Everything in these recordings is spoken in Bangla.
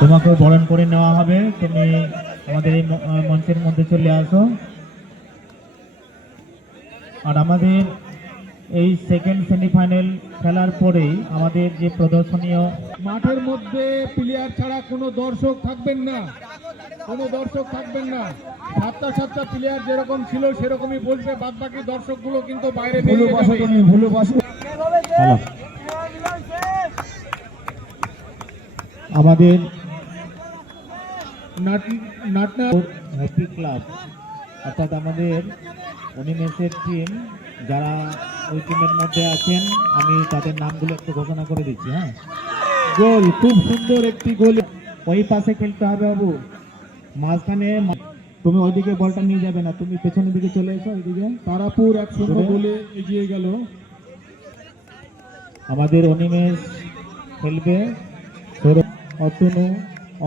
তোমাকে বরণ করে নেওয়া হবে। তুমি আমাদের এই মঞ্চের মধ্যে চলে আসো। আর আমাদের এই সেকেন্ড সেমিফাইনাল খেলার পরেই আমাদের যে প্রদর্শনীয় মাঠের মধ্যে প্লেয়ার ছাড়া কোনো দর্শক থাকবেন না, কোনো দর্শক থাকবেন না। 7টা প্লেয়ার যেরকম ছিল সেরকমই বলবে, বাদ বাকি দর্শকগুলো কিন্তু বাইরে বেরিয়ে যাবে। আমাদের নাটনা হ্যাপি ক্লাব অর্থাৎ আমাদের অনিমেষের টিম যারা ওই টিমের মধ্যে আছেন, আমি তাদের নামগুলো একটু ঘোষণা করে দিচ্ছি। হ্যাঁ, গোল, খুব সুন্দর একটি গোল। ওই পাশে খেলতে হবে বাবু, মাঝখানে। তুমি ওইদিকে বলটা নিয়ে যাবে না, তুমি পেছনের দিকে চলে এসো। ওইদিকে তারাপুর 1-0 গোলে এগিয়ে গেল। আমাদের অনিমেষ খেলবে, অতনু,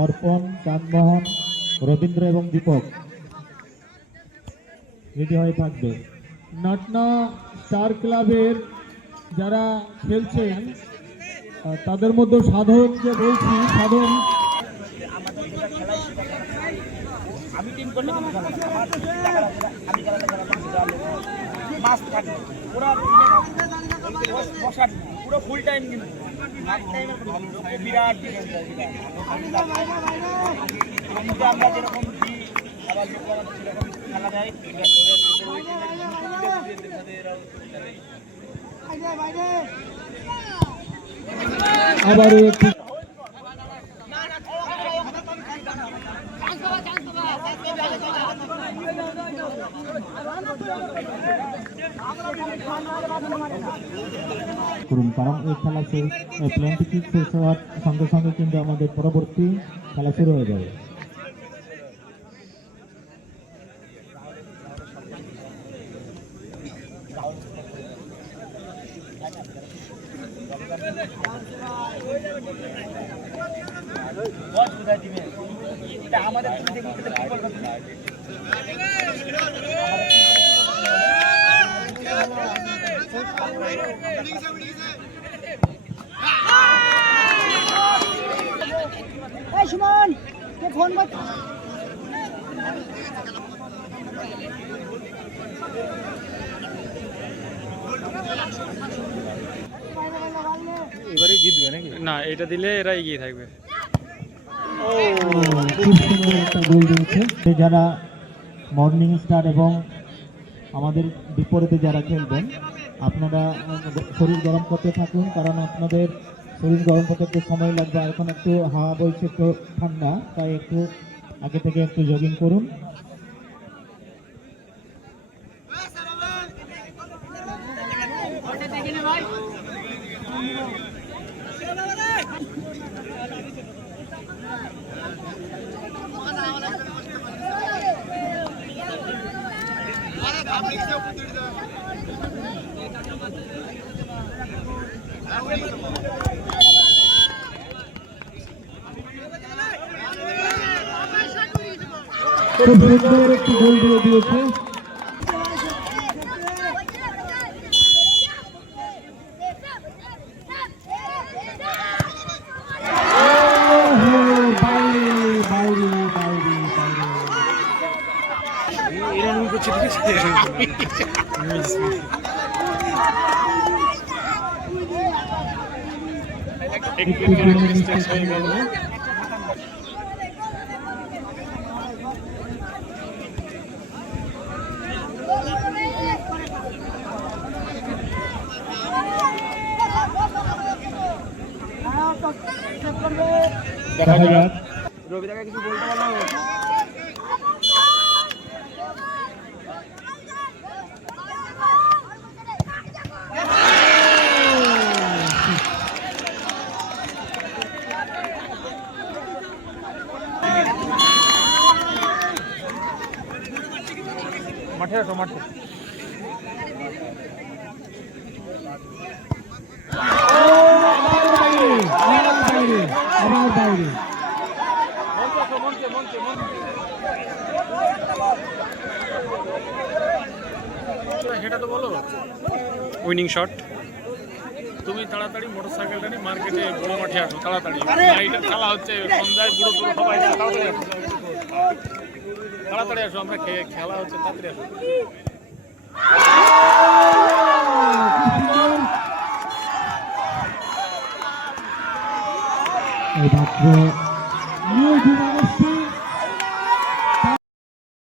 অর্পণ, চাঁদমোহন, রবীন্দ্র এবং দীপক রেডি হয়ে থাকবে। নাটনা স্টার ক্লাবের যারা খেলছেন তাদের মধ্যে সাধনকে বলছি, সাধন আমি টিম করলে কিন্তু আমি মাছ থাকে পুরো পুরো ফুল টাইম, কিন্তু বিরাট আমরা যেরকম আবার সেরকম খেলা যায়। আবারও একটি করুন, কারণ এই খেলা প্লেনটি কিক শেষ হওয়ার সঙ্গে সঙ্গে কিন্তু আমাদের পরবর্তী খেলা শুরু হয়ে যাবে। আমাদের সুমন ফোন এবারে জিতবে নাকি? না, এটা দিলে এরা এগিয়ে থাকবে। খুব সুন্দর একটা গোল দিয়েছে। যারা মর্নিং স্টার এবং আমাদের বিপরীতে যারা খেলবেন, আপনারা শরীর গরম করতে থাকুন, কারণ আপনাদের শরীর গরম করতে একটু সময় লাগবে। এখন একটু হাওয়া বইছে, একটু ঠান্ডা, তাই একটু আগে থেকে একটু জগিং করুন। খুব সুন্দর একটি গোল দিয়ে দিয়েছে। দেখা যাক রবিদাকে কিছু বলতে পারলাম। মাঠে আসো, মাঠে। আবার বাইরে উইনিং শট। তুমি তাড়াতাড়ি মোটরসাইকেলটা নিয়ে মার্কেটে বড় মাঠে আসো তাড়াতাড়ি নাইটে খেলা হচ্ছে সন্ধ্যায় বুড়ো টুড়ো সবাই এসে তাড়াতাড়ি আসো তাড়াতাড়ি আসো আমরা খেলা হচ্ছে তাড়াতাড়ি আসো এই মাত্র নিয়োজিত অবস্থা